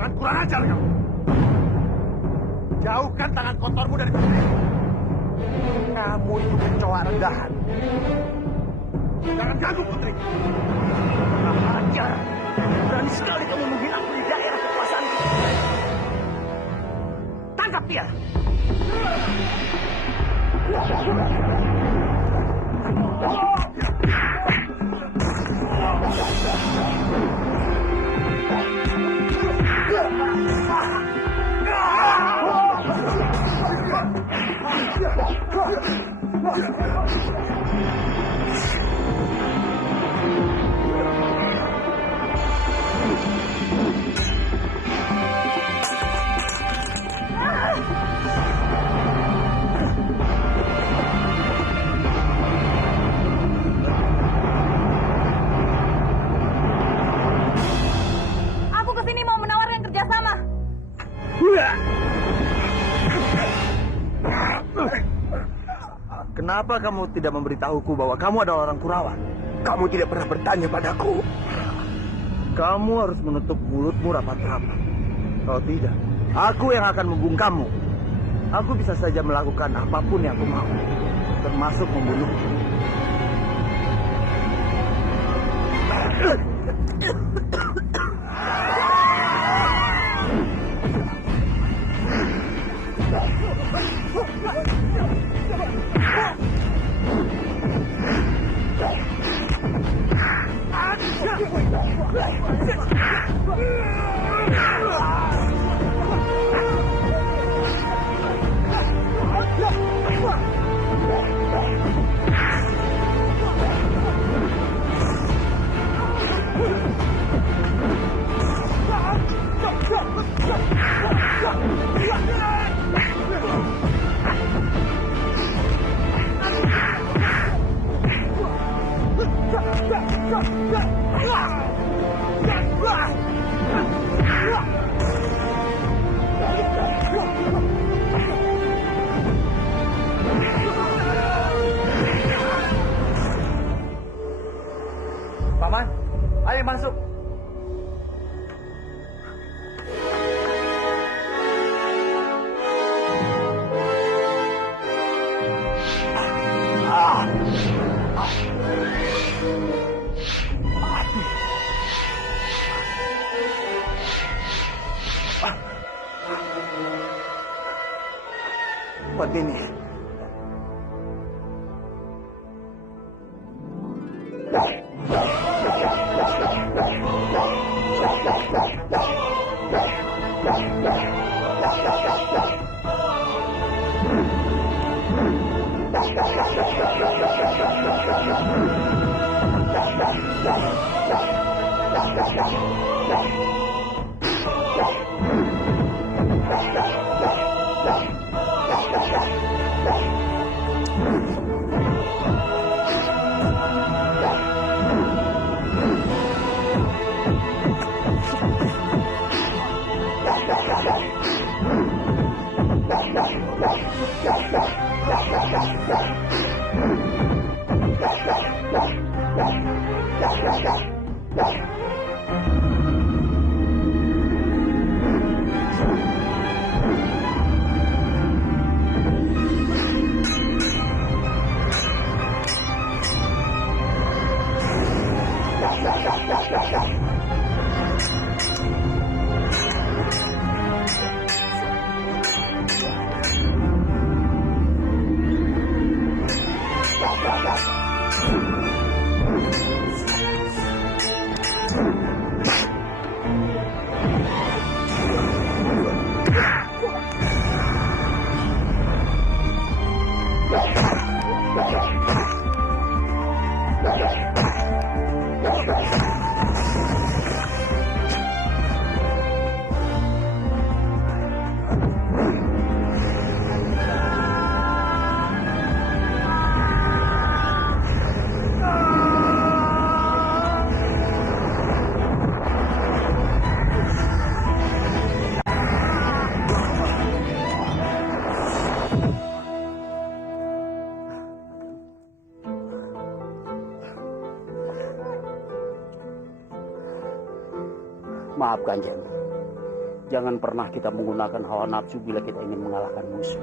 Jangan kurang ajar kamu. Jauhkan tangan kotormu dari putri. Kamu itu kecoa rendahan. Jangan ganggu putri. Kurang ajar. Berani sekali kamu menghina aku di daerah kekuasaanku. Tangkap dia. Aku kesini mau menawarkan kerjasama. Kenapa kamu tidak memberitahuku bahwa kamu adalah orang Kurawa? Kamu tidak pernah bertanya padaku. Kamu harus menutup mulutmu rapat-rapat. Kalau tidak, aku yang akan membungkammu. Aku bisa saja melakukan apapun yang aku mau, termasuk membunuhmu. Paman, ayo masuk. Buat ini. Maaf Kanjeng, Jangan pernah kita menggunakan hawa nafsu bila kita ingin mengalahkan musuh.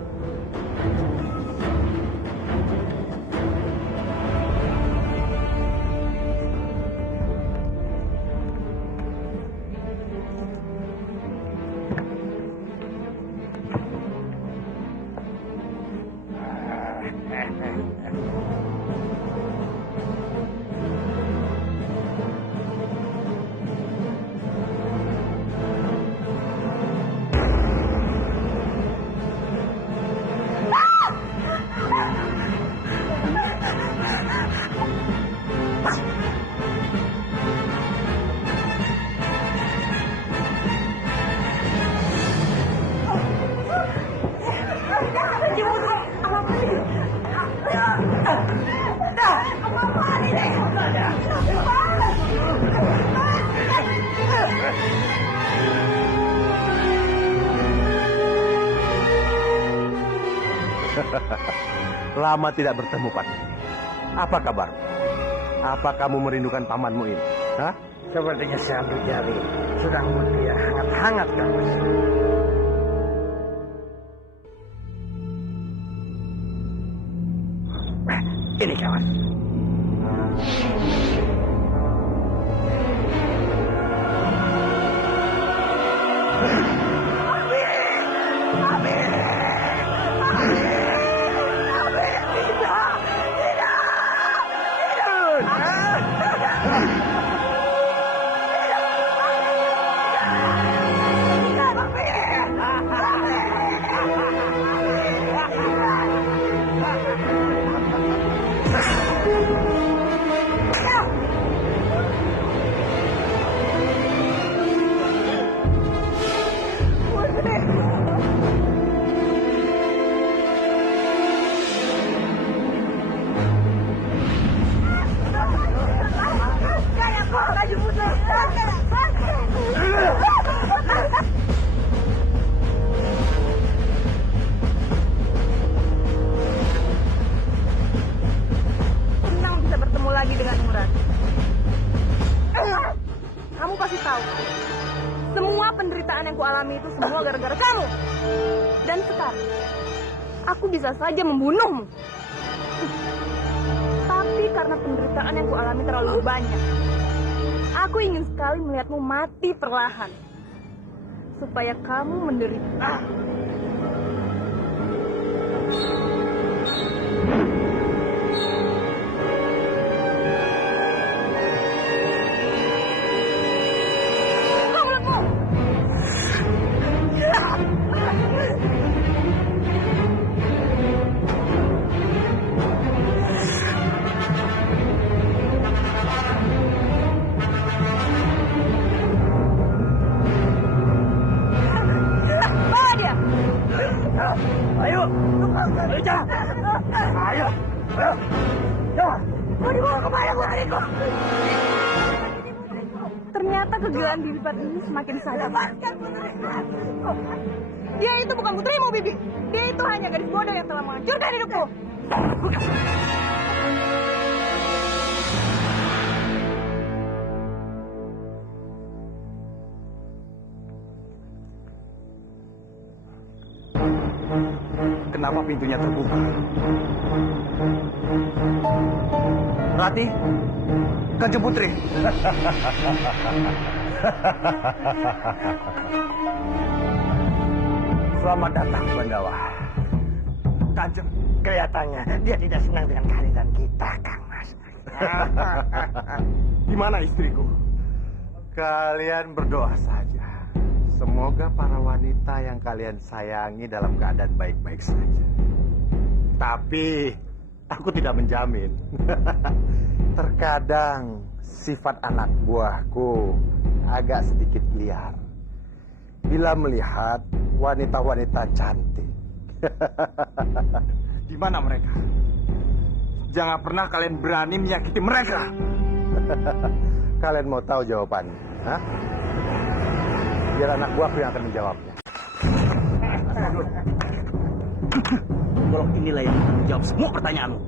Lama tidak bertemu, Pak. Apa kabar? Apa kamu merindukan pamanmu ini? Hah? Sepertinya si Abdul Jalil sedang mulia hangat-hangat, Kang Mas. Ini, Kang Mas. Senang bisa bertemu lagi dengan Murad. Kamu pasti tahu, semua penderitaan yang kualami itu semua gara-gara kamu. Dan sekarang, aku bisa saja membunuhmu. Tapi karena penderitaan yang kualami terlalu banyak, aku ingin sekali melihatmu mati perlahan. Supaya kamu menderita. Ayo, ayo, mau dibawa kemana adikku? Ternyata kegilaan di tempat ini semakin sadar. Dia itu bukan putrimu, Bibi. Dia itu hanya gadis bodoh yang telah menghancurkan hidupku. Kenapa pintunya terbuka? Rati, Kanjeng Putri. Selamat datang, Bandawa. Kanjeng, Kelihatannya dia tidak senang dengan kehadiran kita, Kang Mas. Gimana istriku? Kalian berdoa saja. Semoga para wanita yang kalian sayangi dalam keadaan baik-baik saja. Tapi aku tidak menjamin. Terkadang sifat anak buahku agak sedikit liar bila melihat wanita-wanita cantik. Di mana mereka? Jangan pernah kalian berani menyakiti mereka. Kalian mau tahu jawabannya? Hah? Biar anak buahku yang akan menjawabnya. Golok inilah yang menjawab semua pertanyaanmu.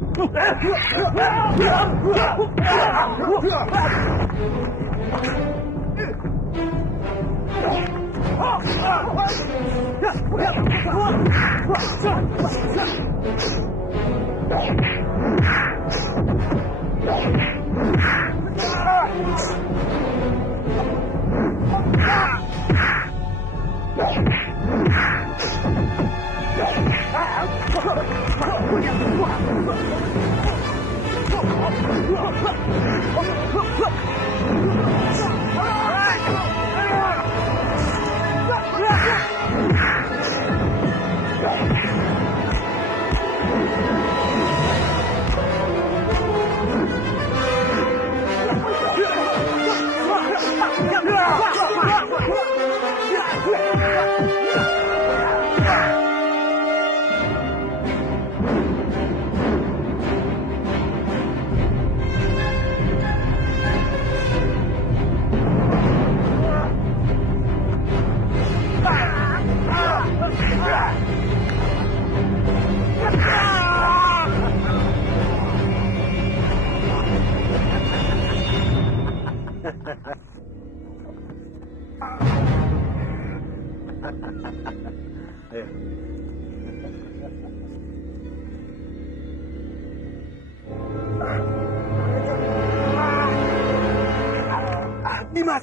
Dimas!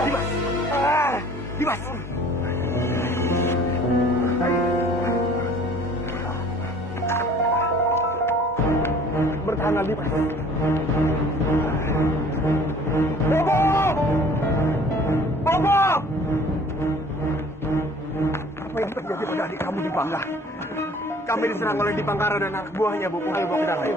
Dimas! Dimas! Bertahanlah, Dimas. Bobo! Bobo! Apa yang terjadi pada adik kamu di Bangga? Kami diserang oleh Dipangkara dan anak buahnya, Bobo. Ayo bawa ke dalam. Ayo.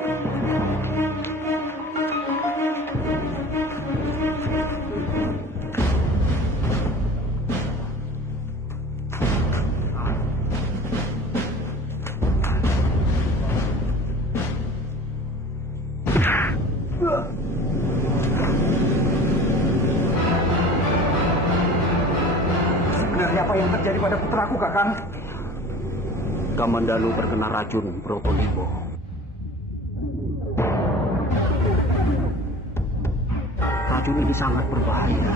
Sebenarnya apa yang terjadi pada putraku, Kakang? Kamandanu terkena racun Propolibo. Racun ini sangat berbahaya.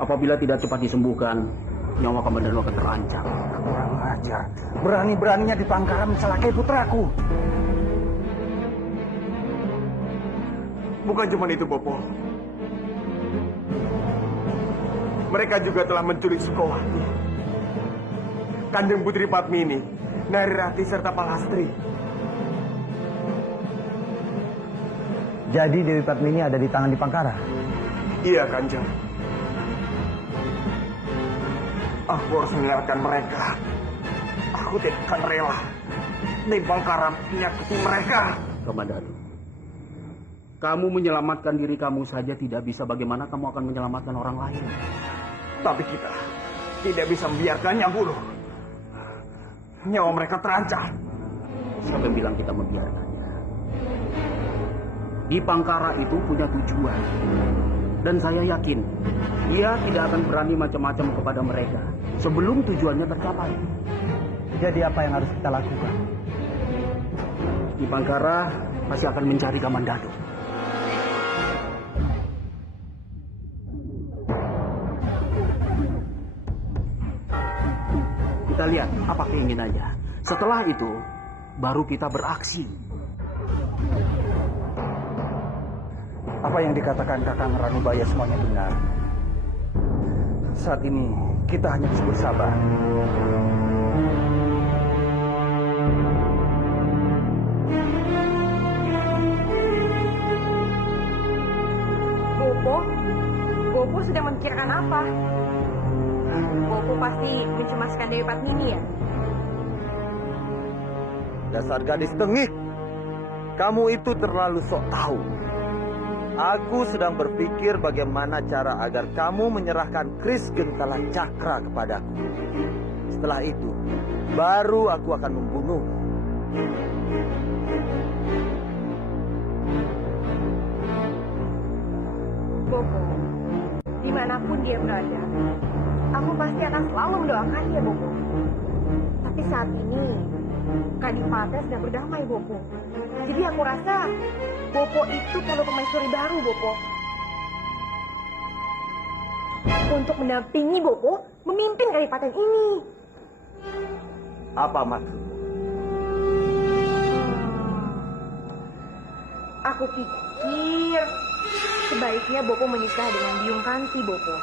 Apabila tidak cepat disembuhkan, nyawa Kamandanu akan terancam. Kurang ajar. Berani-beraninya Dipangkara mencelakai putraku. Bukan cuma itu, Bopo. Mereka juga telah menculik Sukowati, Kanjeng Putri Padmini, Narirati, serta Palastri. Jadi Dewi Padmini ada di tangan Dipangkara? Iya, Kanjeng. Aku harus menyelamatkan mereka. Aku tidak akan rela Dipangkara menyakiti mereka. Kamandanu, kamu menyelamatkan diri kamu saja tidak bisa, bagaimana kamu akan menyelamatkan orang lain? Tapi kita tidak bisa membiarkannya, Guru. Nyawa mereka terancam. Siapa yang bilang kita membiarkannya? Dipangkara itu punya tujuan. Dan saya yakin, dia tidak akan berani macam-macam kepada mereka sebelum tujuannya tercapai. Jadi apa yang harus kita lakukan? Dipangkara pasti akan mencari Kamandanu. Kita lihat apa keinginannya. Setelah itu, baru kita beraksi. Apa yang dikatakan Kakang Ranubaya semuanya benar. Saat ini kita hanya bisa bersabar. Bopo sedang memikirkan apa? Bopo pasti mencemaskan Dewi Padmini ya? Dasar gadis tengik. Kamu itu terlalu sok tahu. Aku sedang berpikir bagaimana cara agar kamu menyerahkan Kris Gentala Cakra kepadaku. Setelah itu, baru aku akan membunuh. Bopo, dimanapun dia berada, aku pasti akan selalu mendoakan dia, Bopo. Tapi saat ini, Kadipaten sudah berdamai, Bopo. Jadi aku rasa Bopo itu perlu permaisuri baru, Bopo. Untuk mendampingi Bopo memimpin Kadipaten ini. Apa maksudmu? Aku pikir sebaiknya Bopo menikah dengan Biung Kanti, Bopo.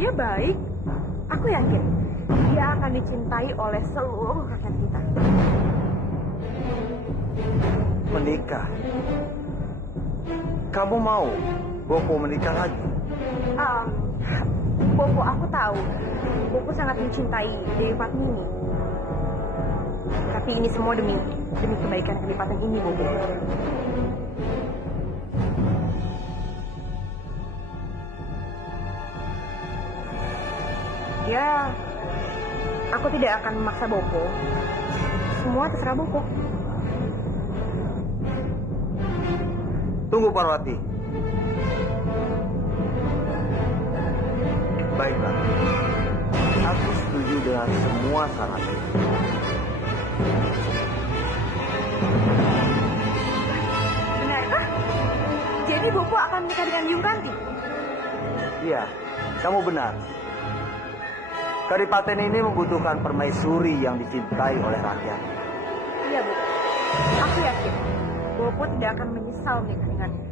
Dia baik. Aku yakin dia akan dicintai oleh seluruh rakyat kita. Menikah? Kamu mau Bopo menikah lagi? Bopo, aku tahu. Bopo sangat mencintai Dewi Padmini. Tapi ini semua demi kebaikan Kadipaten ini, Bopo. Ya, aku tidak akan memaksa Bopo. Semua terserah Bopo. Tunggu, Parwati. Baiklah. Aku setuju dengan semua syaratnya. Benarkah? Jadi Bopo akan menikah dengan Biung Kanti? Iya, kamu benar. Kadipaten ini membutuhkan permaisuri yang dicintai oleh rakyat. Iya, Bopo. Aku yakin Bopo tidak akan menyesal menikah dengannya.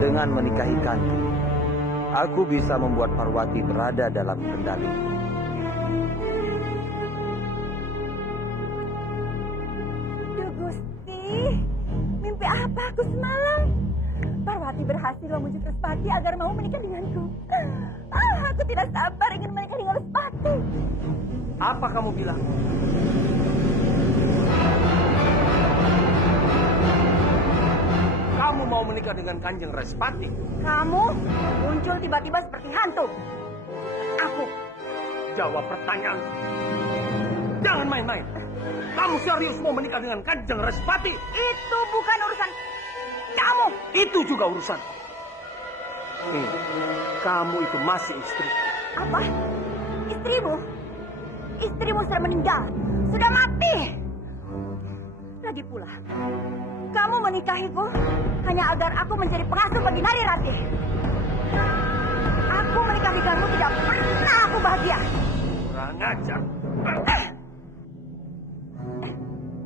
Dengan menikahi Kanti, aku bisa membuat Parwati berada dalam kendali. Duh Gusti, mimpi apa aku semalam? Parwati berhasil membujuk Respati agar mau menikah denganku. Aku tidak sabar ingin menikah dengan Respati. Apa kamu bilang? Kamu mau menikah dengan Kanjeng Respati? Kamu muncul tiba-tiba seperti hantu. Aku. Jawab pertanyaan. Jangan main-main. Kamu serius mau menikah dengan Kanjeng Respati? Itu bukan urusan kamu. Itu juga urusan. Kamu itu masih istri. Apa? Istrimu? Istrimu sudah meninggal. Sudah mati. Lagi pula, kamu menikahiku hanya agar aku menjadi pengasuh bagi Nari Ratih. Aku menikahi kamu tidak pernah aku bahagia. Kurang ajar.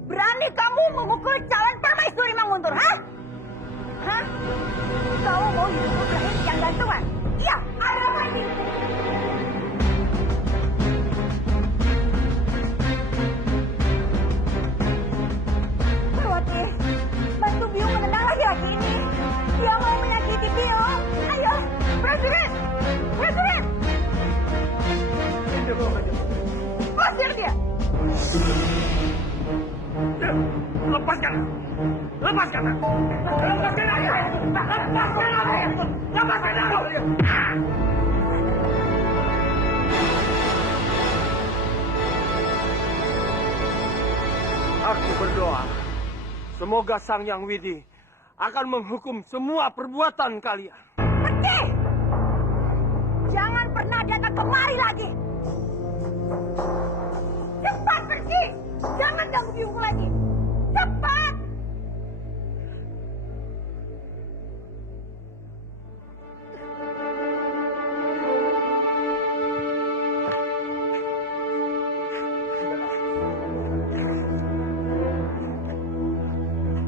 Berani kamu memukul calon permaisuri Manguntur, hah? Hah? Kau mau hidupku berakhir yang gantungan? Iya, ada lagi. Parwati, bantu Biung menendang laki-laki ini. Dia mau menyakiti Biung. Ayo, prajurit! Prajurit! Usir dia! Lepaskan! Lepaskan! Lepaskan aku! Lepaskan aku! Lepaskan aku! Aku berdoa, semoga Sang Yang Widi akan menghukum semua perbuatan kalian. Pergi! Jangan pernah datang kemari lagi! Cepat pergi! Jangan ganggu Biungku lagi! Cepat!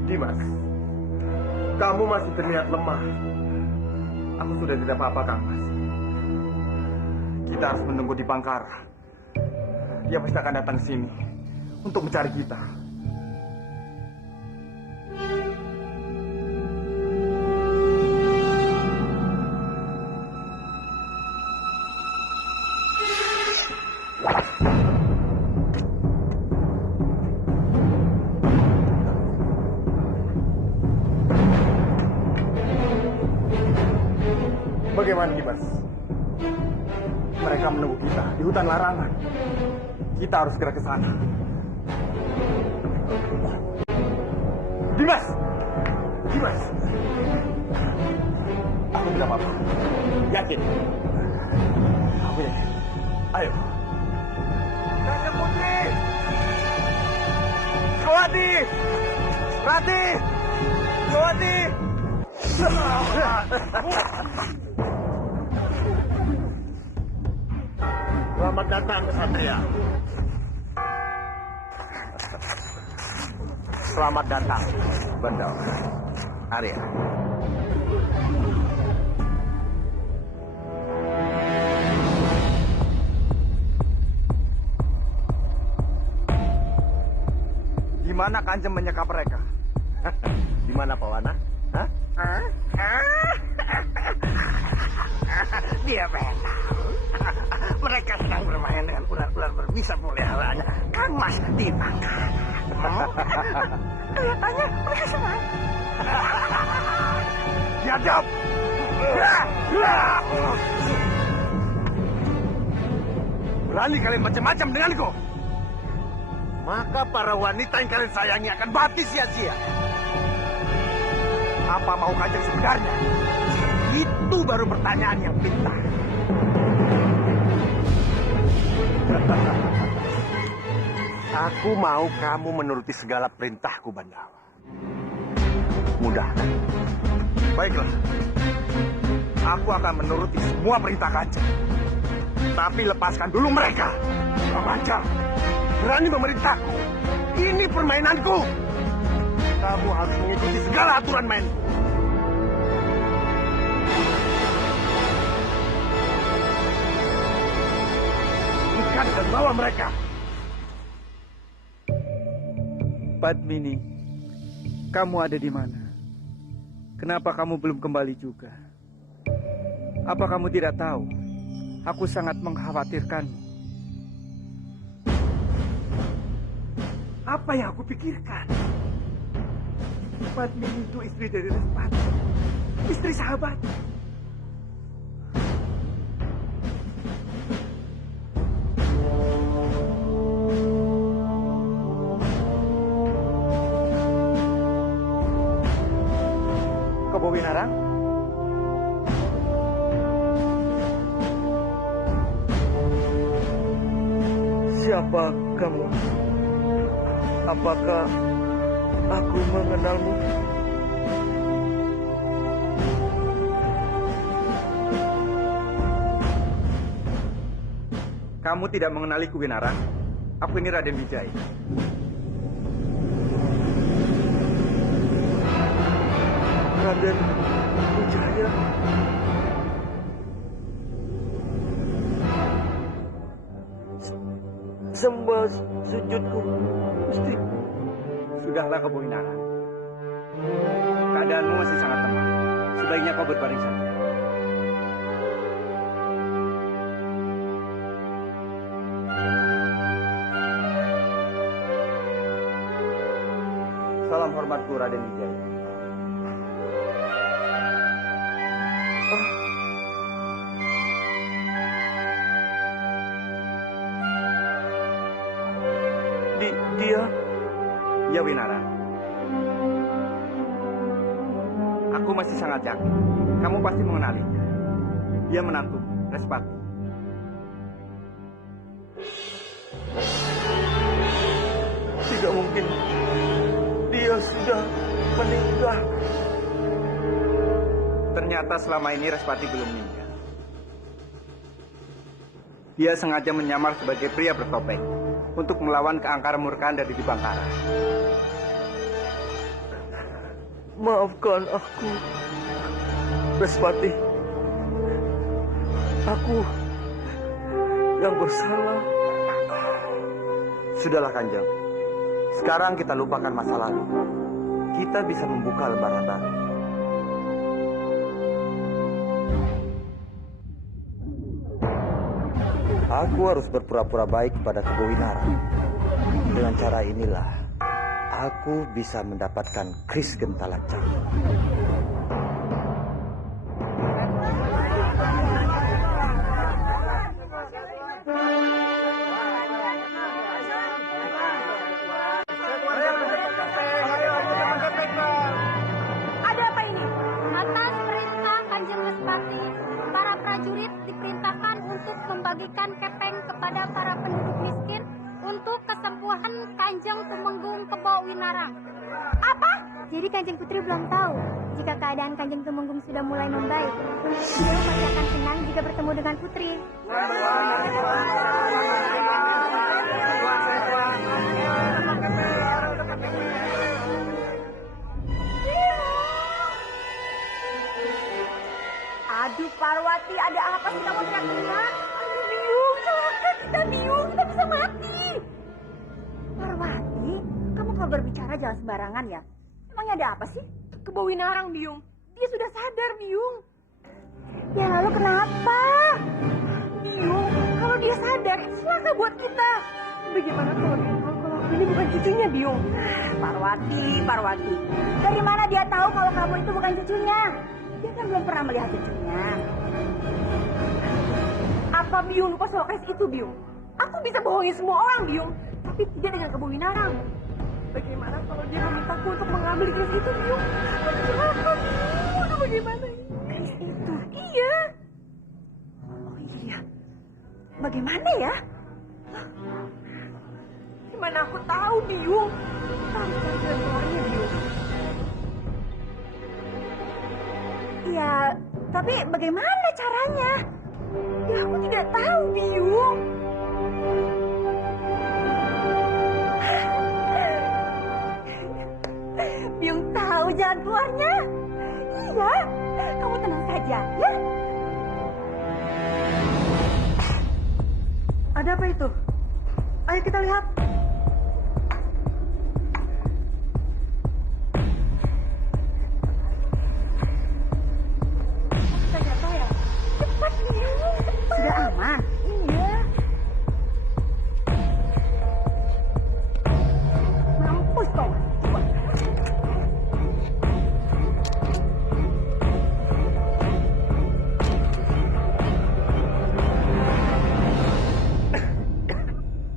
Dimas, kamu masih terlihat lemah. Aku sudah tidak apa-apa, Kang Mas. Kita harus menunggu di Bangkara. Dia pasti akan datang sini untuk mencari kita. Bagaimana, Dimas? Mereka menunggu kita di hutan larangan. Kita harus segera ke sana. Dimas! Dimas! Aku tidak apa-apa. Yakin? Oke. Ayo. Kanjeng Putri! Kawati! Rati! Kawati! Selamat datang, Satria. Selamat datang, Bandawa. Arya. Gimana Kanjeng menyekap mereka? Di mana Pawana? Hah? Dia benar. Mereka sedang bermain dengan ular-ular berbisa peliharaannya Kang Mas di Bangkalan. Kelihatannya mereka senang. Biadab! Berani kalian macam-macam denganku? Maka para wanita yang kalian sayangi akan mati sia-sia. Apa mau Kanjeng sebenarnya? Itu baru pertanyaan yang pintar. Aku mau kamu menuruti segala perintahku, Bandawa. Mudah. Baiklah. Aku akan menuruti semua perintah Kanjeng. Tapi lepaskan dulu mereka. Remaja, berani memerintahku. Ini permainanku. Kamu harus mengikuti segala aturan mainku. Ikat dan bawa mereka. Padmini, kamu ada di mana? Kenapa kamu belum kembali juga? Apa kamu tidak tahu? Aku sangat mengkhawatirkanmu. Apa yang aku pikirkan? Padmini itu istri dari Respati. Istri sahabat. Kebowinarang? Siapa kamu? Apakah aku mengenalmu? Kamu tidak mengenaliku, Winara. Aku ini Raden Wijaya. Raden Wijaya. Sembah sujudku, Gusti. Sudahlah, Kebowinara. Keadaanmu masih sangat lemah. Sebaiknya kau berbaring saja. Salam hormatku, Raden Wijaya. Dia? Ya, Winara. Aku masih sangat yakin. Kamu pasti mengenalinya. Dia menantu, Respati. Tidak mungkin. Dia sudah meninggal. Ternyata selama ini Respati belum meninggal. Dia sengaja menyamar sebagai pria bertopeng untuk melawan keangkaran murkaan dari Dibangkara. Maafkan aku, Respati. Aku yang bersalah. Sudahlah, Kanjeng. Sekarang kita lupakan masa lalu. Kita bisa membuka lembaran baru. Aku harus berpura-pura baik kepada Kebowinara. Dengan cara inilah, aku bisa mendapatkan kris Gentala Cakra. Ada apa ini? Atas perintah Kanjeng Respati, para prajurit diperintahkan untuk membagi Kanjeng Tumenggung Kebo Winarang. Apa? Jadi Kanjeng Putri belum tahu jika keadaan Kanjeng Tumenggung sudah mulai membaik. Beliau pasti akan senang jika bertemu dengan Putri. Aduh Parwati, ada apa sih kamu teriak-teriak? Biung, celaka kita Biung, kita bisa mati. Parwati, kamu kalau berbicara jangan sembarangan ya. Emangnya ada apa sih? Kebawin Narang Biung, dia sudah sadar Biung. Ya lalu kenapa? Biung, kalau dia sadar itu celaka buat kita. Bagaimana kalau dia tahu kalau aku ini bukan cucunya Biung? Parwati, dari mana dia tahu kalau kamu itu bukan cucunya? Dia kan belum pernah melihat cucunya. Apa Biung lupa soal keris itu, Biung? Aku bisa bohongin semua orang, Biung. Tapi tidak dengan Kebo Winarang. Bagaimana kalau dia memintaku untuk mengambil keris itu, Biung? Celaka, Biung. Aduh, bagaimana ini? Keris itu? Iya. Oh iya. Bagaimana ya? Hah? Gimana aku tahu, Biung? Kita harus cari jalan keluarnya, Biung. Ya, tapi bagaimana caranya? Ya, aku tidak tahu, Biung. Biung tahu jalan keluarnya. Iya, kamu tenang saja, ya. Ada apa itu? Ayo kita lihat. Sudah aman? Iya. Mampus kau.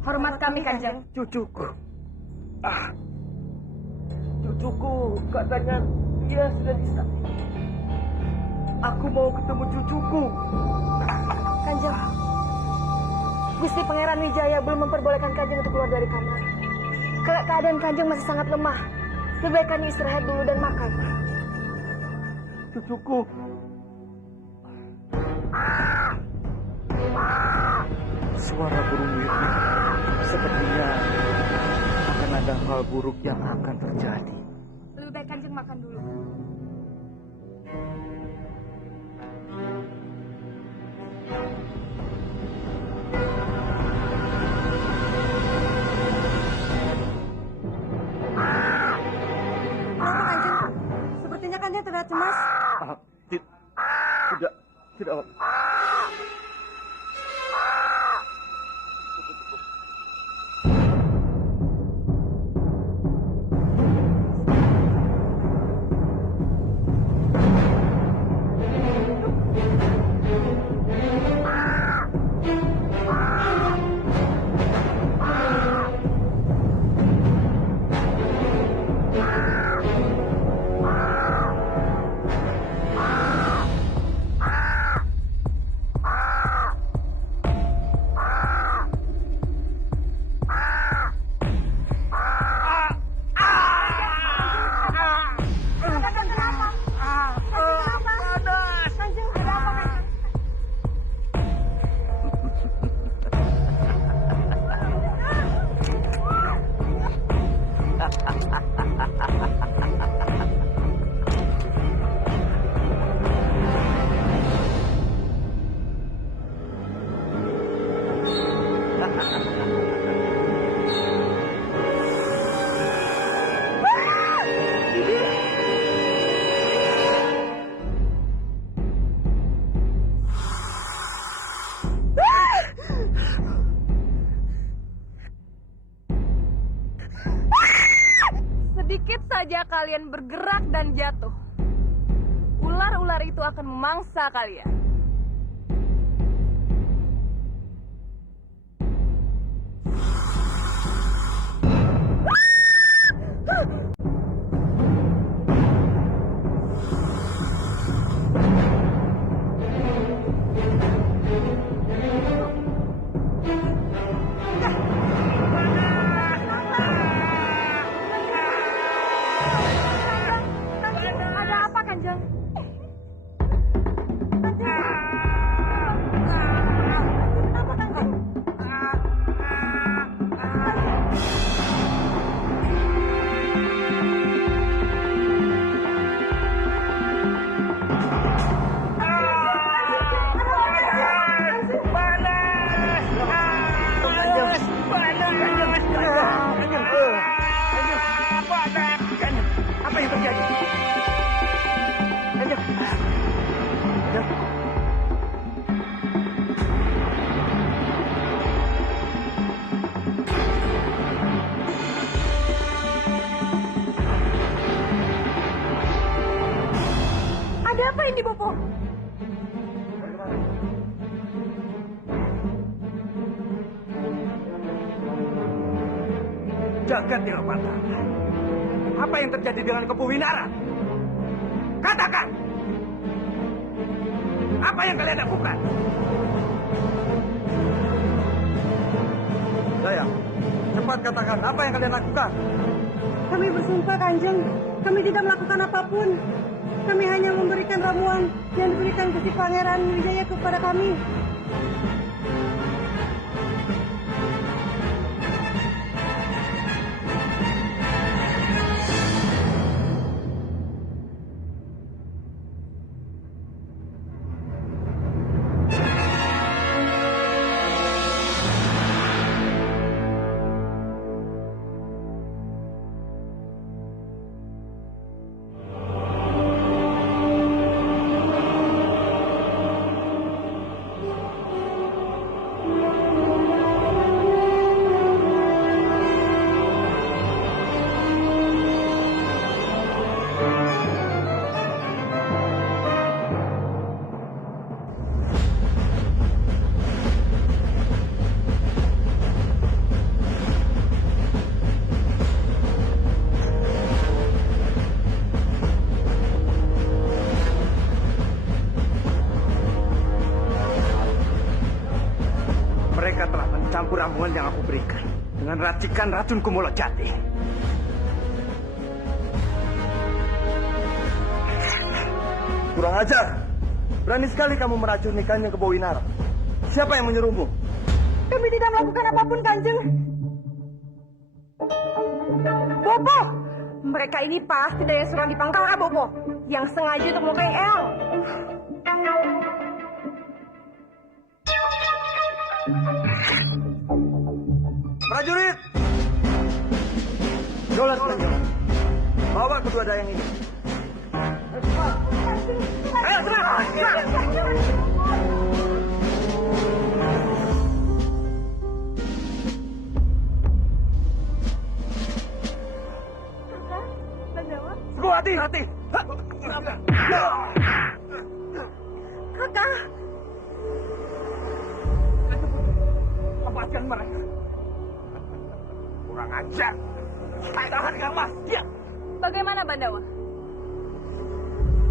Hormat kami, Kanjeng. Cucuku. Cucuku, katanya dia sudah bisa. Aku mau ketemu cucuku. Kanjeng, Gusti Pangeran Wijaya belum memperbolehkan Kanjeng untuk keluar dari kamar. Keadaan Kanjeng masih sangat lemah. Lebih baik Kanjeng istirahat dulu dan makan. Cucuku. Suara burung itu sepertinya akan ada hal buruk yang akan terjadi. Lebih baik Kanjeng makan dulu. Sepertinya Kanjeng terlihat cemas. Tidak. Sedikit saja kalian bergerak dan jatuh, ular-ular itu akan memangsa kalian. Jagat Dewa Batara. Apa yang terjadi dengan Kebo Winara? Katakan! Apa yang kalian lakukan? Jaya, cepat katakan apa yang kalian lakukan. Kami bersumpah, Kanjeng. Kami tidak melakukan apapun. Kami hanya memberikan ramuan yang diberikan Gusti Pangeran Wijaya kepada kami. Mereka telah mencampur ramuan yang aku berikan dengan racikan racun Kumolo Jati. Kurang ajar. Berani sekali kamu meracuni Kanjeng Kebo Winara. Siapa yang menyuruhmu? Kami tidak melakukan apapun, Kanjeng. Bopo! Mereka ini pasti dari seorang di Pangkara, Bopo. Yang sengaja untuk melukai El. Prajurit! Jolas Kanjeng. Bawa kedua dayang ini. Ayo, serang! Semua hati-hati! Kakak! Lepaskan mereka. Kurang ajar. Tahan Kang Mas. Dia. Bagaimana, Bandawa?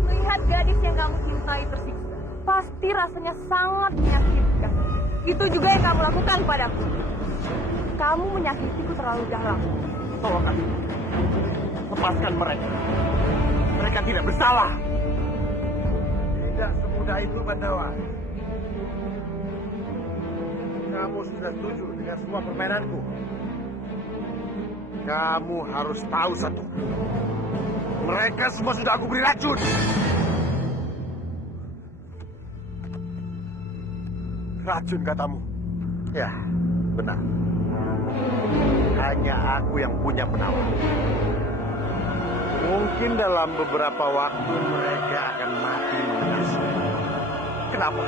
Melihat gadis yang kamu cintai tersiksa, pasti rasanya sangat menyakitkan. Itu juga yang kamu lakukan padaku. Kamu menyakitiku terlalu dalam. Tolong kami. Lepaskan mereka. Mereka tidak bersalah. Tidak semudah itu, Bandawa. Kamu sudah setuju dengan semua permainanku. Kamu harus tahu satu. Mereka semua sudah aku beri racun. Racun katamu? Ya, benar. Hanya aku yang punya penawar. Mungkin dalam beberapa waktu mereka akan mati menyusul. Kenapa?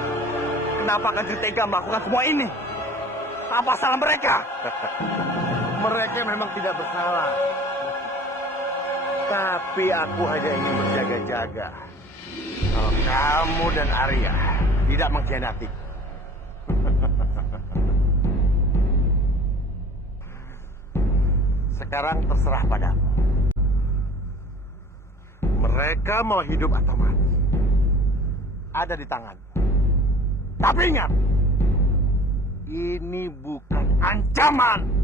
Kenapa Kanjeng tega melakukan semua ini? Apa salah mereka? Mereka memang tidak bersalah. Tapi aku hanya ingin berjaga-jaga. Kalau kamu dan Arya tidak mengkhianati. Sekarang terserah padamu. Mereka mau hidup atau mati. Ada di tangan. Tapi ingat, ini bukan ancaman.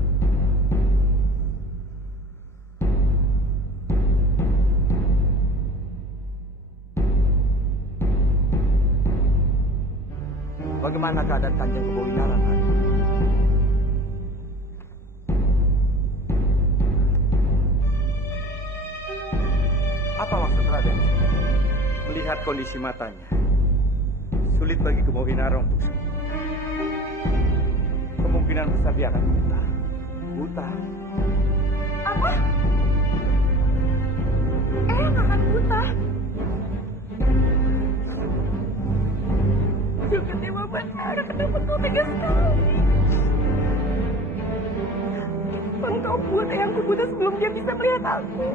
Bagaimana keadaan Kanjeng Kebo Winara tadi? Apa maksud Raden? Melihat kondisi matanya, sulit bagi Kebo Winara untuk sembuh. Kemungkinan besar dia akan buta. Buta. Apa? Akan buta. Juga Dewa Batara, kenapa kau tega sekali? Engkau buat ayahku buta sebelum dia bisa melihat aku.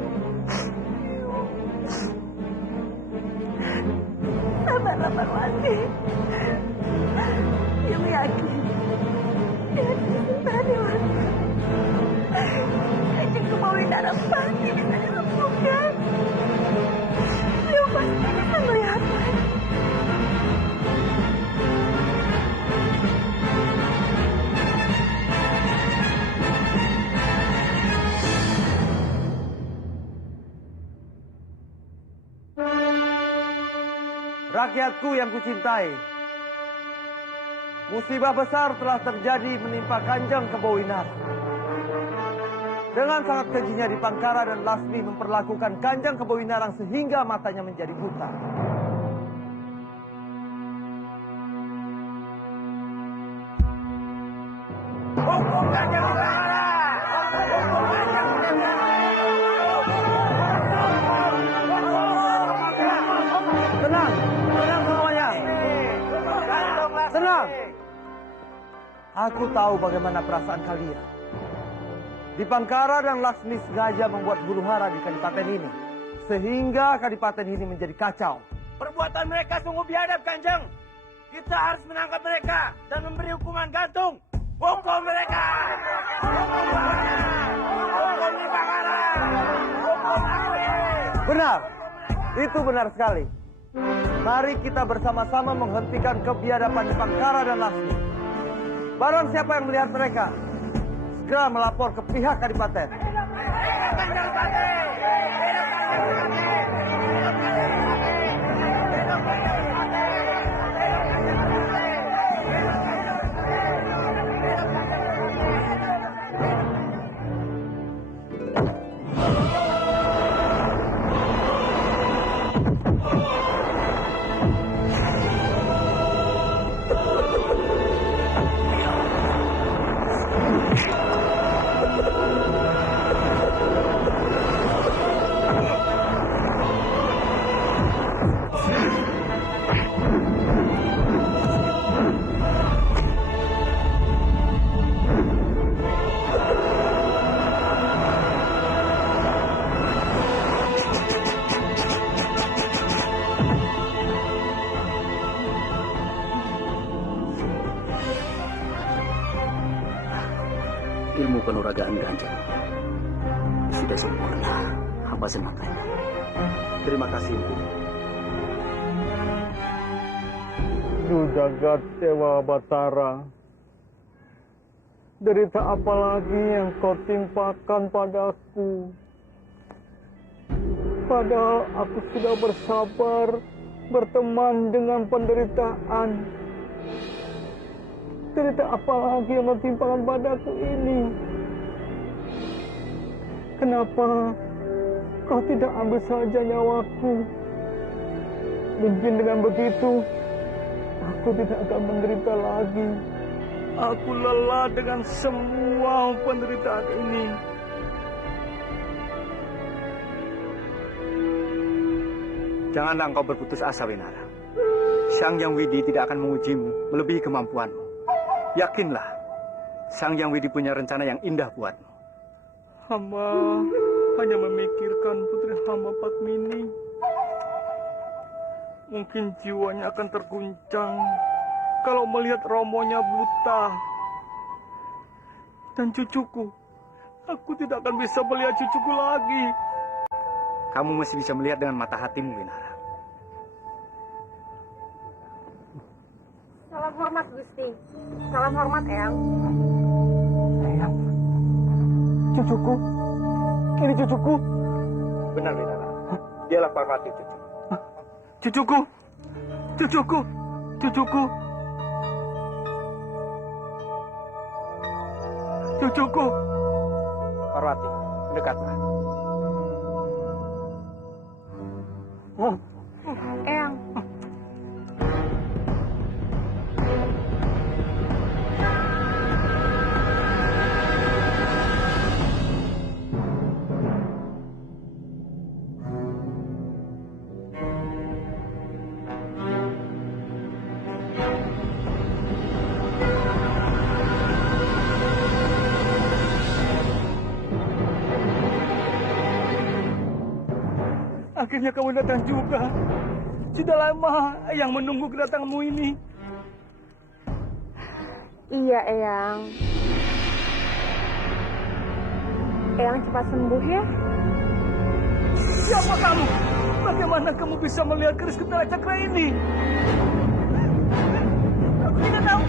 Sabarlah Parwati. Yang yakin. Dengan cinta Dewata. Eyang pasti bisa disembuhkan. Beliau pasti bisa melihat lagi. Rakyatku yang kucintai, musibah besar telah terjadi menimpa Kanjeng Kebawinara. Dengan sangat kejinya Dipangkara dan Lasmi memperlakukan Kanjeng Kebawinarang sehingga matanya menjadi buta. Hukum Kanjeng Dipangkara! Hukum Kanjeng Tenang, tenang semuanya. Tenang. Aku tahu bagaimana perasaan kalian. Dipangkara dan Lasmi sengaja membuat huru-hara di kadipaten ini, sehingga kadipaten ini menjadi kacau. Perbuatan mereka sungguh biadab, Kanjeng. Kita harus menangkap mereka dan memberi hukuman gantung. Hukum mereka! Hukum Dipangkara! Hukum Lasmi! Benar, itu benar sekali. Mari kita bersama-sama menghentikan kebiadaban Dipangkara dan Lasmi. Barang siapa yang melihat mereka, segera melapor ke pihak kadipaten. Ilmu kanuragaan Kanjeng sudah sempurna. Hamba senang, Kanjeng. Terima kasih, Ibu. Jagat Dewa Batara, derita apa lagi yang kau timpakan padaku? Padahal aku sudah bersabar berteman dengan penderitaan. Derita apa lagi yang kau timpakan padaku ini? Kenapa kau tidak ambil saja nyawaku? Mungkin dengan begitu aku tidak akan menderita lagi. Aku lelah dengan semua penderitaan ini. Janganlah engkau berputus asa, Winara. Sang Yang Widi tidak akan mengujimu melebihi kemampuanmu. Yakinlah, Sang Yang Widi punya rencana yang indah buatmu. Hamba hanya memikirkan putri hamba Padmini. Mungkin jiwanya akan terguncang kalau melihat romonya buta. Dan cucuku, aku tidak akan bisa melihat cucuku lagi. Kamu masih bisa melihat dengan mata hatimu, Winara. Salam hormat, Gusti. Salam hormat, Eyang. Eyang, cucuku, ini cucuku. Benar, Winara. Dialah Parvati, cucu. Cucuku, cucuku, cucuku, cucuku. Parvati, dekatlah. Eyang. Akhirnya kamu datang juga. Sudah lama yang menunggu kedatanganmu ini. Iya, Eyang. Eyang cepat sembuh ya. Siapa kamu? Bagaimana kamu bisa melihat keris Ketara Cakra ini? Aku tidak tahu.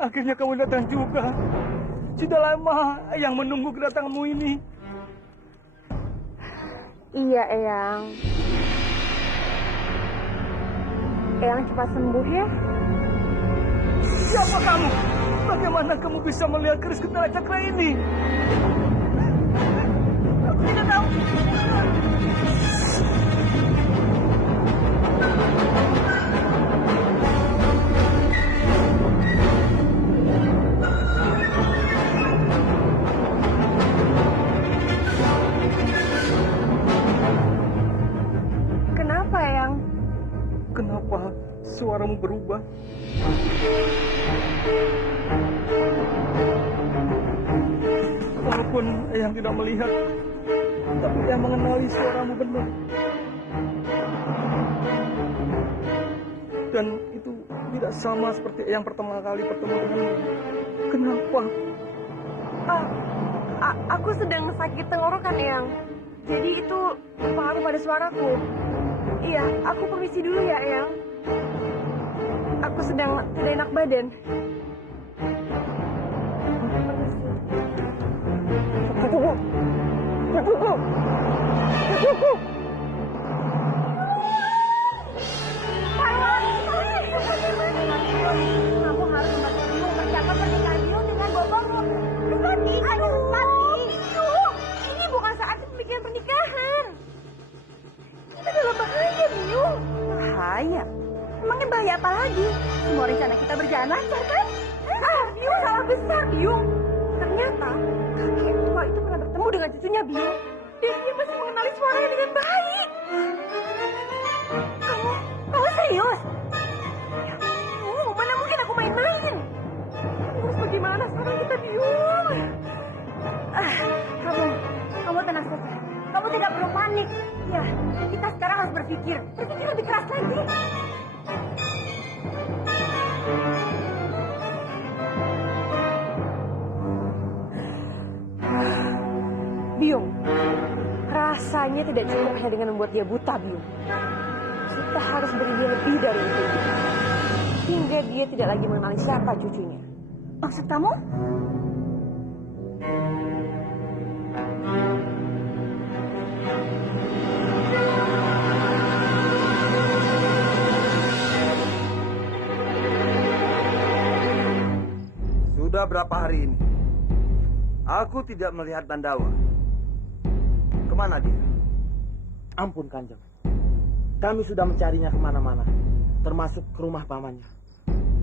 Akhirnya kamu datang juga. Sudah lama yang menunggu kedatanganmu ini. Iya, Eyang. Eyang cepat sembuh ya. Siapa kamu? Bagaimana kamu bisa melihat keris Ketara Cakra ini? Aku tidak tahu. Kenapa, Eyang? Kenapa suaramu berubah? Walaupun Eyang tidak melihat, tapi Eyang mengenali suaramu benar. Dan itu tidak sama seperti Eyang pertama kali bertemu denganmu. Kenapa? Aku sedang sakit tenggorokan, Eyang. Jadi itu berpengaruh pada suaraku. Iya, aku permisi dulu ya, Eyang. Aku sedang tidak enak badan. Kamu harus membantu mempersiapkan pernikahan Biung dengan bapakmu. Nanti, aduh, Biung, ini bukan saat pembikinan pernikahan. Kita dalam bahaya, Biung. Bahaya? Emangnya bahaya apa lagi? Semua rencana kita berjalan lancar, kan? Biung, salah besar, Biung. Ternyata kakek tua itu pernah bertemu dengan cucunya Biung. Dan dia masih mengenali suaranya dengan baik. Kamu serius? Mana mungkin aku main-main? Terus bagaimana sekarang kita, Biung? Kamu tenang saja. Kamu tidak perlu panik. Ya, kita sekarang harus berpikir lebih keras lagi. Biung, rasanya tidak cukup hanya dengan membuat dia buta, Biung. Kita harus beri dia lebih dari itu. Hingga dia tidak lagi mengenali siapa cucunya. Maksud kamu? Sudah berapa hari ini? Aku tidak melihat Bandawa. Kemana dia? Ampun, Kanjeng. Kami sudah mencarinya kemana-mana, termasuk ke rumah pamannya.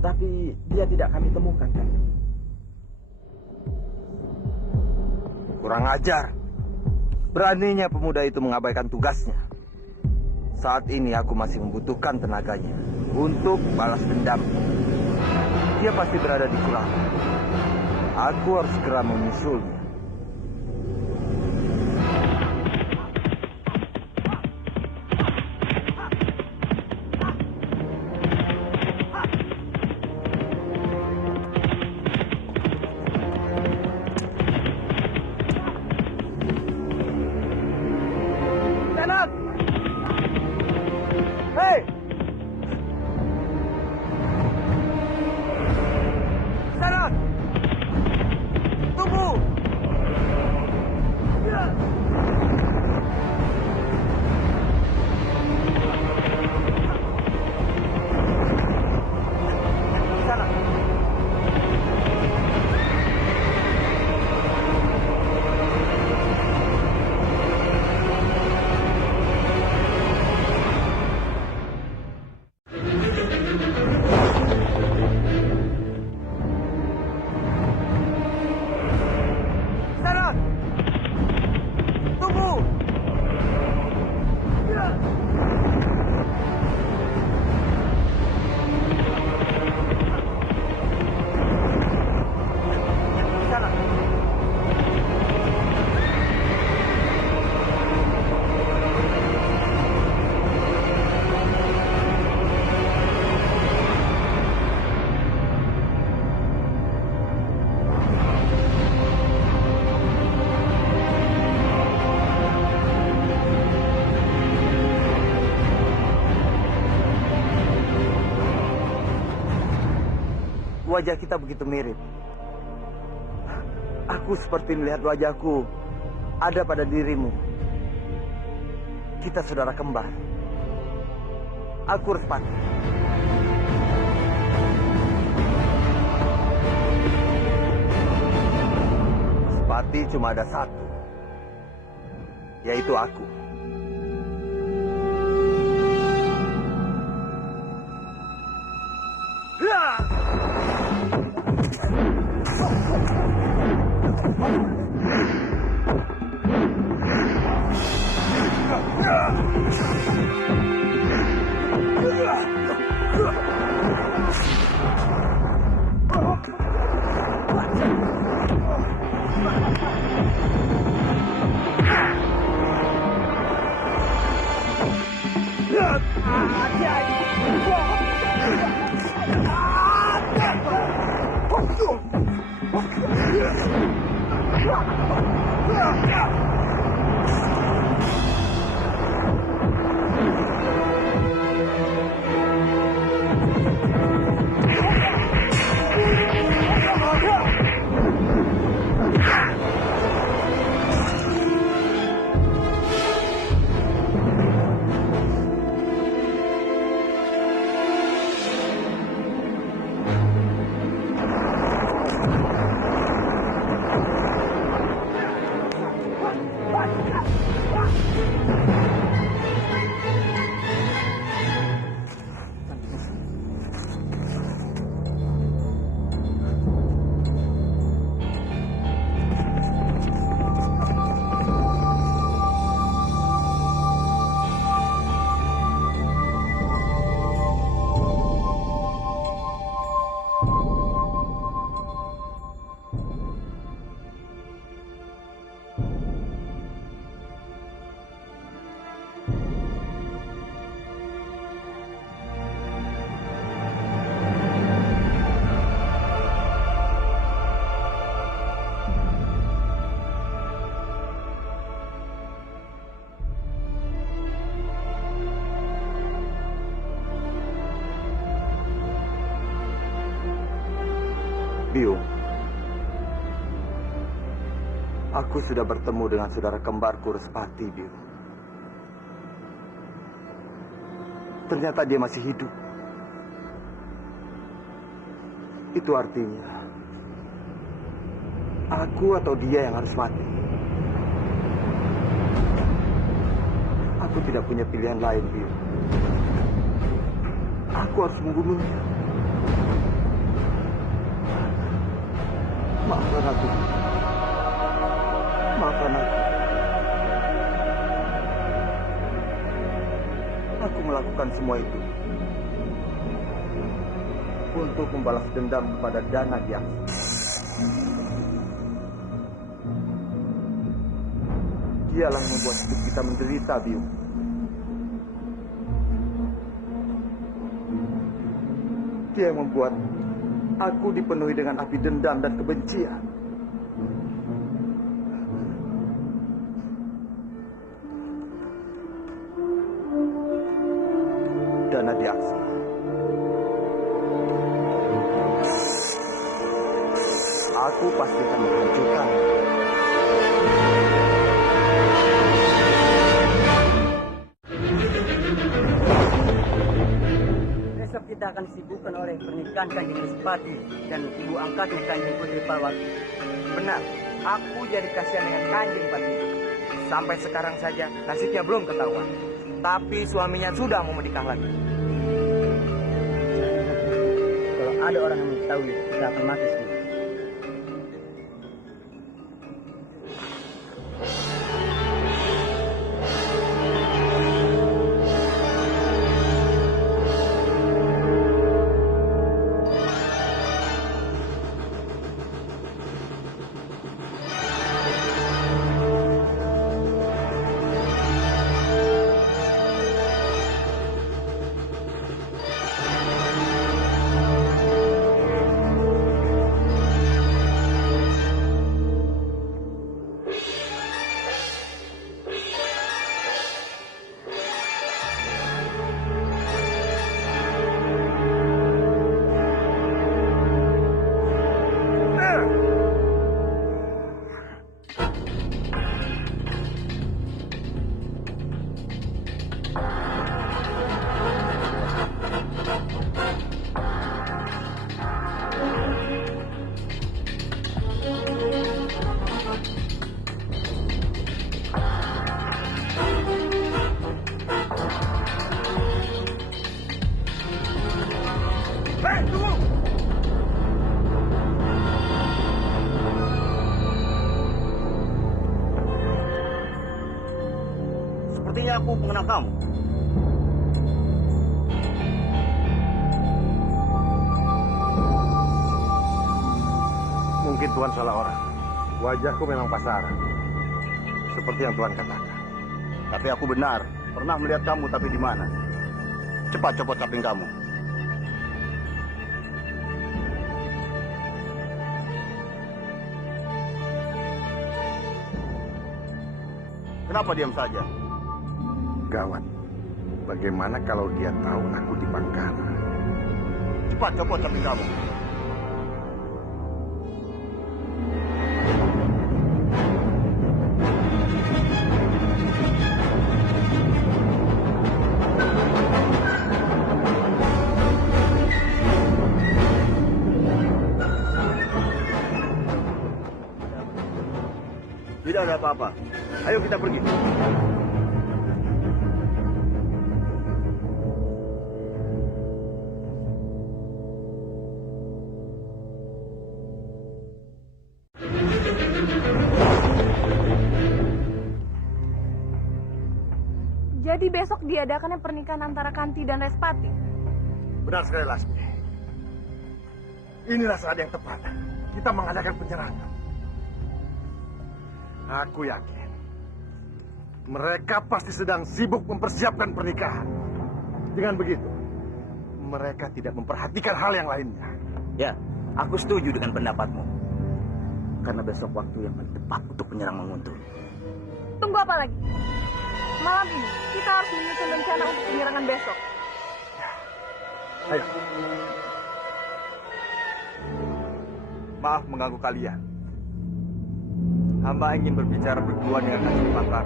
Tapi dia tidak kami temukan, Kanjeng. Kurang ajar. Beraninya pemuda itu mengabaikan tugasnya. Saat ini aku masih membutuhkan tenaganya untuk balas dendam. Dia pasti berada di Kurawa. Aku harus segera menyusulnya. Wajah kita begitu mirip. Aku seperti melihat wajahku ada pada dirimu. Kita saudara kembar. Aku Respati. Respati cuma ada satu, yaitu aku. Biung, aku sudah bertemu dengan saudara kembarku Respati, Biung. Ternyata dia masih hidup. Itu artinya aku atau dia yang harus mati. Aku tidak punya pilihan lain, Biung. Aku harus membunuhnya. Maafkan aku. melakukan semua itu untuk membalas dendam kepada Dana Diaksa. Dialah yang membuat hidup kita menderita, Biung. Dia yang membuat aku dipenuhi dengan api dendam dan kebencian. Dana Diaksa. Aku pasti akan menghancurkan. Besok kita akan disibukkan oleh pernikahan Kanjeng Respati dan ibu angkatnya Kanjeng Putri Palwati. Benar, aku jadi kasihan dengan Kanjeng Pati. Sampai sekarang saja nasibnya belum ketahuan. Tapi suaminya sudah mau menikah lagi. Kalau ada orang yang mengetahui, kita akan mati semua. Sepertinya aku mengenal kamu. Mungkin Tuhan salah orang. Wajahku memang pasaran. Seperti yang Tuhan katakan. Tapi aku benar. Pernah melihat kamu, tapi di mana? Cepat copot kaping kamu. Kenapa diam saja? Gawat. Bagaimana kalau dia tahu aku di Bangkara? Cepat copot caping kamu. Tidak ada apa-apa. Ayo kita pergi. Jadi besok diadakannya pernikahan antara Kanti dan Respati. Benar sekali, Lasmi. Inilah saat yang tepat. Kita mengadakan penyerangan. Aku yakin mereka pasti sedang sibuk mempersiapkan pernikahan. Dengan begitu, mereka tidak memperhatikan hal yang lainnya. Ya, aku setuju dengan pendapatmu. Karena besok waktu yang paling tepat untuk menyerang Manguntul. Tunggu apa lagi? Malam ini kita harus menyusun rencana untuk penyerangan besok. Ayo. Maaf mengganggu kalian. Hamba ingin berbicara berdua dengan Kanjeng Pangkar.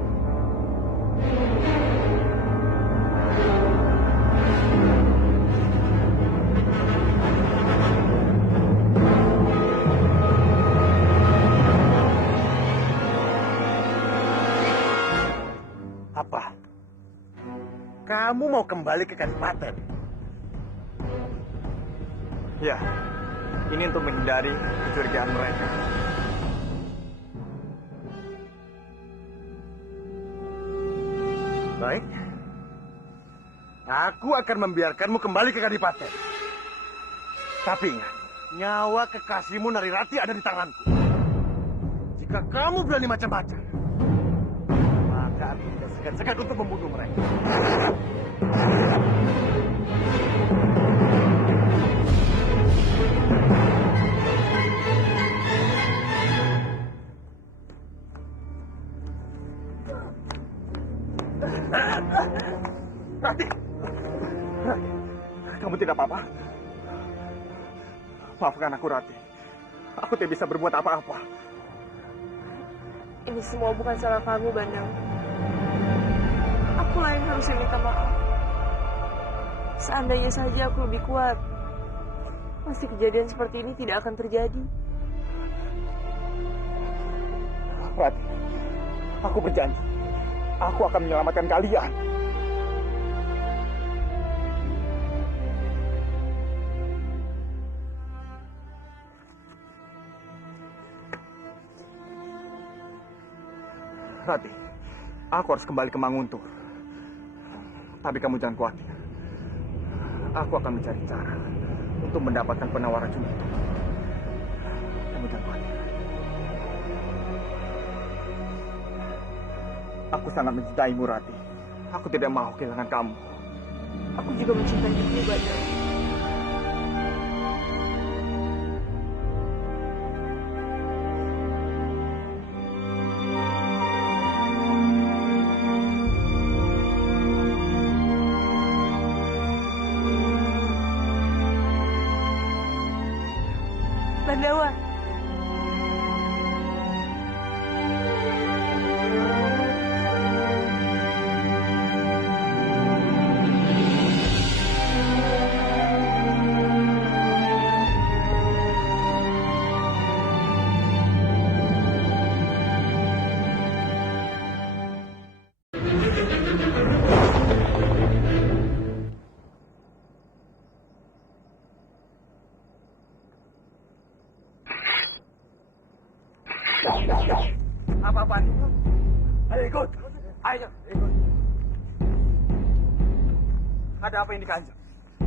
Apa? Kamu mau kembali ke Kadipaten? Ya, ini untuk menghindari kecurigaan mereka. Baik. Aku akan membiarkanmu kembali ke Kadipaten. Tapi ingat, nyawa kekasihmu Narirati ada di tanganku. Jika kamu berani macam-macam, maka aku tidak segan-segan untuk membunuh mereka. Rati! Kamu tidak apa-apa? Maafkan aku, Rati. Aku tidak bisa berbuat apa-apa. Ini semua bukan salah kamu, Bandang. Akulah yang harusnya minta maaf. Seandainya saja aku lebih kuat, pasti kejadian seperti ini tidak akan terjadi. Rati, aku berjanji. Aku akan menyelamatkan kalian. Rati, aku harus kembali ke Manguntur. Tapi kamu jangan khawatir. Aku akan mencari cara untuk mendapatkan penawar racun itu. Kamu jangan khawatir. Aku sangat mencintaimu, Rati. Aku tidak mau kehilangan kamu. Aku juga mencintai dirimu, Bandang. Bandawa. Apa-apaan itu? Ayo ikut. Ayo ikut. Ada apa ini, Kanjeng?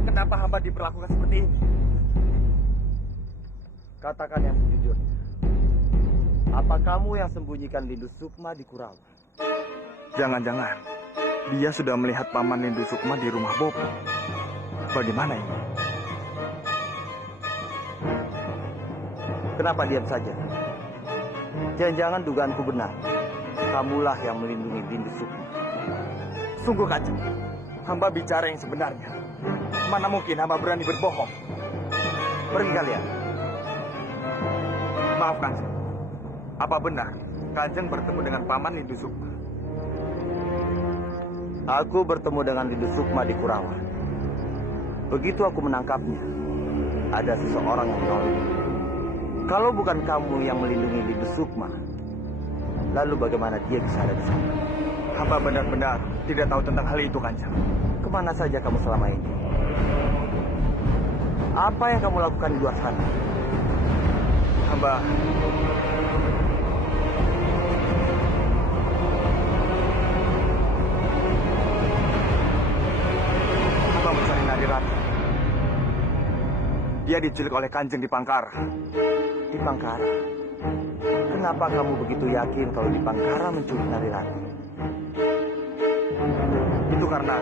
Kenapa hamba diperlakukan seperti ini? Katakan yang sejujurnya. Apa kamu yang sembunyikan Lindu Sukma di Kurawa? Jangan-jangan dia sudah melihat paman Lindu Sukma di rumah Bopo. Bagaimana ini? Kenapa diam saja? Jangan-jangan dugaanku benar. Kamulah yang melindungi Lindu Sukma. Sungguh, Kanjeng. Hamba bicara yang sebenarnya. Mana mungkin hamba berani berbohong. Pergi kalian. Maaf, Kanjeng. Apa benar Kanjeng bertemu dengan paman Lindu Sukma? Aku bertemu dengan Lindu Sukma di Kurawa. Begitu aku menangkapnya, ada seseorang yang menolong. Kalau bukan kamu yang melindungi Lindu Sukma, lalu bagaimana dia bisa ada di sana? Hamba benar-benar tidak tahu tentang hal itu, Kanjeng. Kemana saja kamu selama ini? Apa yang kamu lakukan di luar sana? Hamba mencari Narirati. Dia diculik oleh Kanjeng di Pangkara. Di Pangkara? Kenapa kamu begitu yakin kalau di Pangkara menculik Narirati? Itu karena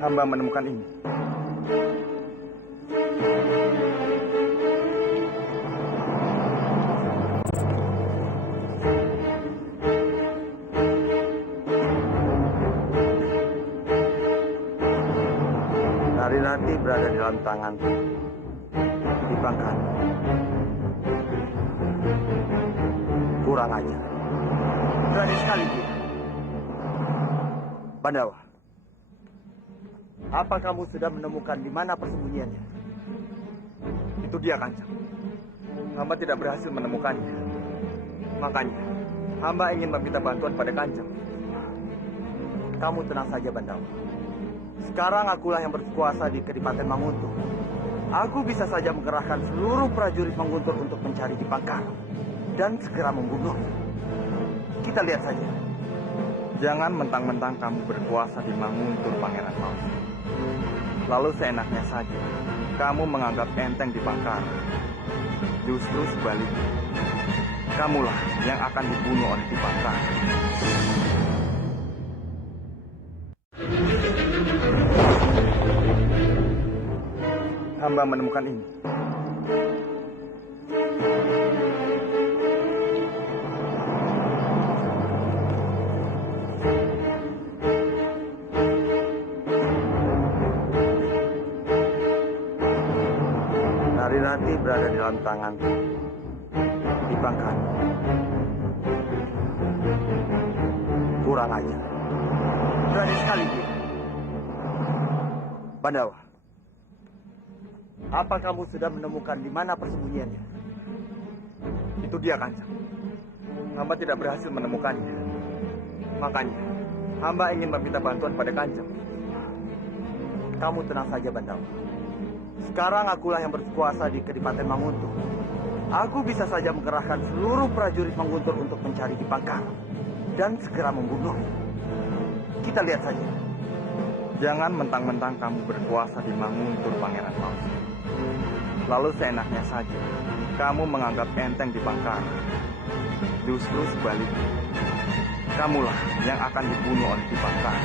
hamba menemukan ini. Narirati berada di dalam tanganku di Pangkara. Kurang aja. Berani sekali dia. Pandawa, apa kamu sudah menemukan di mana persembunyiannya? Itu dia, Kanjeng. Hamba tidak berhasil menemukannya. Makanya, hamba ingin meminta bantuan pada Kanjeng. Kamu tenang saja, Bandawa. Sekarang akulah yang berkuasa di Kadipaten Manguntur. Aku bisa saja mengerahkan seluruh prajurit Manguntur untuk mencari di Pangkara dan segera membunuhnya. Kita lihat saja. Jangan mentang-mentang kamu berkuasa di Manguntur, Pangeran Palsu. Lalu seenaknya saja, kamu menganggap enteng di Bangkara. Justru sebaliknya, kamulah yang akan dibunuh oleh Dipangkara. Hamba menemukan ini. Narirati berada di dalam tangan Dipangkara. Kurang aja. Berani sekali dia. Pandawa, apa kamu sudah menemukan di mana persembunyiannya? Itu dia, Kanjeng. Hamba tidak berhasil menemukannya. Makanya, hamba ingin meminta bantuan pada Kanjeng. Kamu tenang saja, Pandawa. Sekarang akulah yang berkuasa di Kadipaten Manguntur. Aku bisa saja mengerahkan seluruh prajurit Manguntur untuk mencari Dipangkara dan segera membunuhnya. Kita lihat saja. Jangan mentang-mentang kamu berkuasa di Manguntur, Pangeran Palsu. Lalu seenaknya saja, kamu menganggap enteng Dipangkara. Justru sebaliknya, kamulah yang akan dibunuh oleh Dipangkara.